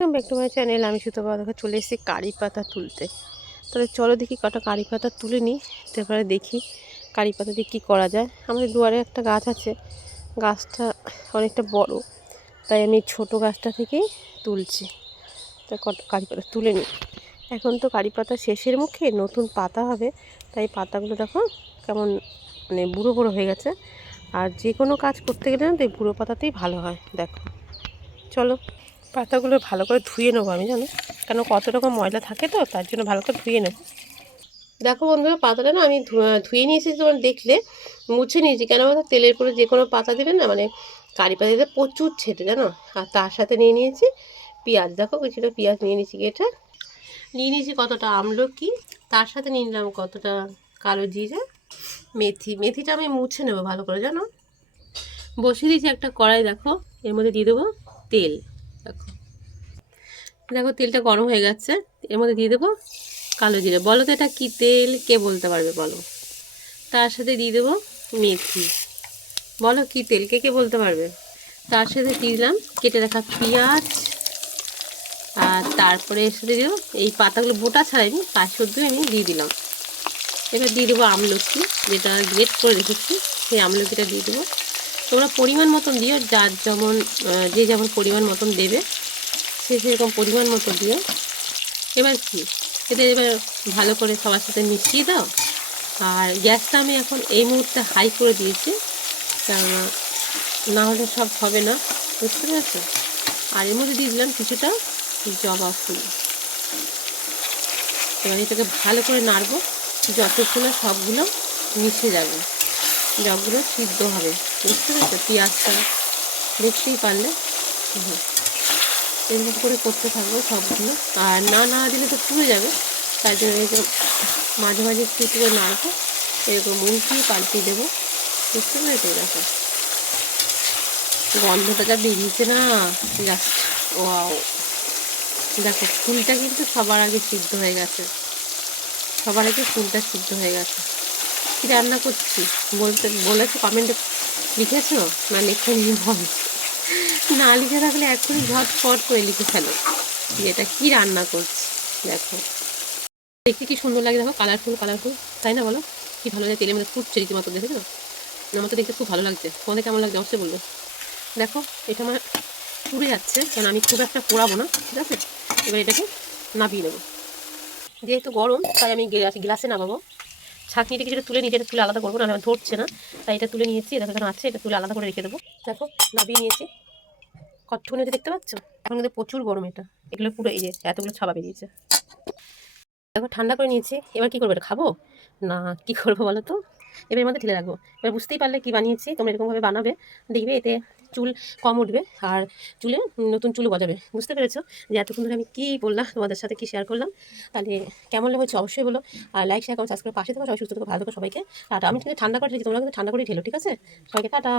Welcome back channel আমি সুতপা দেখো চলে এসেছি কারি পাতা তুলতে। তাহলে চলো দেখি কটা কারি পাতা তুলে নিই তারপরে দেখি কারি পাতা দিয়ে কী করা যায়। আমাদের দুয়ারে একটা গাছ আছে, গাছটা অনেকটা বড়, তাই আমি ছোট গাছটা থেকেই তুলছি। তা কটা কারি পাতা তুলে নিই। এখন তো কারি পাতা শেষের মুখে, নতুন পাতা হবে, তাই পাতাগুলো দেখো কেমন মানে বুড়ো বুড়ো হয়ে গেছে। আর যে কোনো কাজ করতে গেলে না তো বুড়ো পাতাতেই ভালো হয়, দেখো। চলো। পাতাগুলো ভালো করে ধুয়ে নেব আমি জানো? কেন কত রকম ময়লা থাকে তো, তার জন্য ভালো করে ধুয়ে নেব। দেখো বন্ধুরা, পাতাটা না আমি ধুয়ে নিয়েছি তোমার দেখলে, মুছে নিয়েছি। কেন তেলের পরে যে কোনো পাতা দিলে না মানে কারি পাতা দিতে প্রচুর ছেটে, জানো? আর তার সাথে নিয়ে নিয়েছি পেঁয়াজ। দেখো কিছুটা পেঁয়াজ নিয়ে নিয়েছি, এটা নিয়ে নিয়েছি কতটা আমলকি, তার সাথে নিয়ে নিলাম কতটা কালো জিরে, মেথি। মেথিটা আমি মুছে নেব ভালো করে, জানো? বসিয়ে দিয়েছি একটা কড়াই, দেখো, এর মধ্যে দিয়ে দেবো তেল। দেখো। দেখো, তেলটা গরম হয়ে গেছে। এর মধ্যে দিয়ে দেবো কালো জিরে। বলো তো, এটা কী তেল? কে বলতে পারবে বলো? তার সাথে দিয়ে দেবো মেথি। বলো, কী তেল? কে কে বলতে পারবে? তার সাথে দিয়ে দিলাম কেটে রাখা পেঁয়াজ। আর তারপরে এর সাথে দেবো এই পাতাগুলো, বোটা ছাড়াইনি কাজ সদ্য আমি দিয়ে দিলাম। এবার দিয়ে দেবো আমলকি, যেটা গ্রেট করে রেখেছি, সেই আমলকিটা দিয়ে দেবো। তোমরা পরিমাণ মতন দিও, যার যেমন যে যেমন পরিমাণ মতন দেবে, সে সেরকম পরিমাণ মতো দিও। এবার কি? এতে এবার ভালো করে সবার সাথে মিশিয়ে দাও। আর গ্যাসটা আমি এখন এই মুহূর্তে হাই করে দিয়েছি কেননা না হলে সব হবে না, বুঝতে পেরেছ? আর এর মধ্যে দিয়ে দিলাম কিছুটা জবা ফুল। এবার এটাকে ভালো করে নাড়বো, যতক্ষণ সবগুলো মিশে যাবে। সবগুলো সিদ্ধ হবে, বুঝতে পেরেছ? পেঁয়াজটা দেখতেই পারলে। এরকম করে করতে থাকব সবগুলো। আর না না দিলে তো পুড়ে যাবে। তাই জন্য এরকম মাঝে মাঝে একটু একটু করে নাড়বো। এরকম উল্টিয়ে পাল্টিয়ে দেবো। বুঝতে পেরেছ দেখো গন্ধটা যা বেরিয়েছে না। Just wow. দেখো, ফুলটা কিন্তু সবার আগে সিদ্ধ হয়ে গেছে। সবার আগে ফুলটা সিদ্ধ হয়ে গেছে। কী রান্না করছি? বলতে, বলেছ কমেন্টে লিখেছো? না লিখে নিয়ে বল। না লিখে থাকলে এখনই ঝটপট করে লিখে ফেলো যে এটা কী রান্না করছি, দেখো। দেখতে কি সুন্দর লাগে দেখো কালারফুল কালারফুল তাই না বলো? কি ভালো লাগে, তেলের মধ্যে ফুটছে রীতিমতো দেখেছ? আমার তো দেখতে খুব ভালো লাগছে। তোমাদের কেমন লাগছে? অবশ্যই বলব। দেখো, এটা আমার পুড়ে যাচ্ছে, কারণ আমি খুব একটা পোড়াবো না, ঠিক আছে? এবার এটাকে নাবিয়ে নেব। যেহেতু গরম, তাই আমি গ্লাসে নামাবো। ছাঁকনিতে কিছুটা তুলে নিয়েছি, এটা তুলে আলাদা করব না ধরছে না। তাই এটা তুলে নিয়েছি, এটা এখানে আছে এটা তুলে আলাদা করে রেখে দেবো। দেখো, নাবিয়ে নিয়েছি। কতক্ষণ এটা দেখতে পাচ্ছ? এখন কিন্তু প্রচুর গরম এটা। এগুলো পুরো এই যে এতগুলো ছাবা বেরিয়েছে। দেখো, ঠান্ডা করে নিয়েছি। এবার কি করব, এটা খাব? না, কি করব বলো তো? এবার এর মধ্যে ঢেলে রাখব। এবার বুঝতেই পারলে কি বানিয়েছি, তোমরা এরকমভাবে বানাবে। দেখবে এতে চুল কম উঠবে আর চুলে নতুন চুল গজাবে। বুঝতে পেরেছ? যে এতক্ষণ ধরে আমি কী বললাম, তোমাদের সাথে কী শেয়ার করলাম? তাহলে কেমন হচ্ছে অবশ্যই বলো। আর লাইক শেয়ার করো সাবস্ক্রাইব পাশে থাকো, সবাই সুস্থ থাকো, ভালো থাকো সবাইকে। টাটা। আমি কিন্তু ঠান্ডা করে রেখেছি তোমরা কিন্তু ঠান্ডা করে ঢেলো ঠিক আছে? সবাইকে টাটা।